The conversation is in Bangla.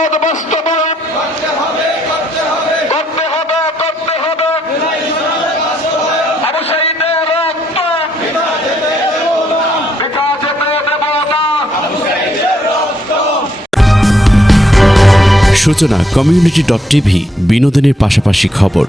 দাবিগুলোর বাস্তবায়ন করতে হবে। আবু সাঈদের রক্ত বৃথা যেতে দেব না। সূচনা community.tv বিনোদনের পাশাপাশি খবর।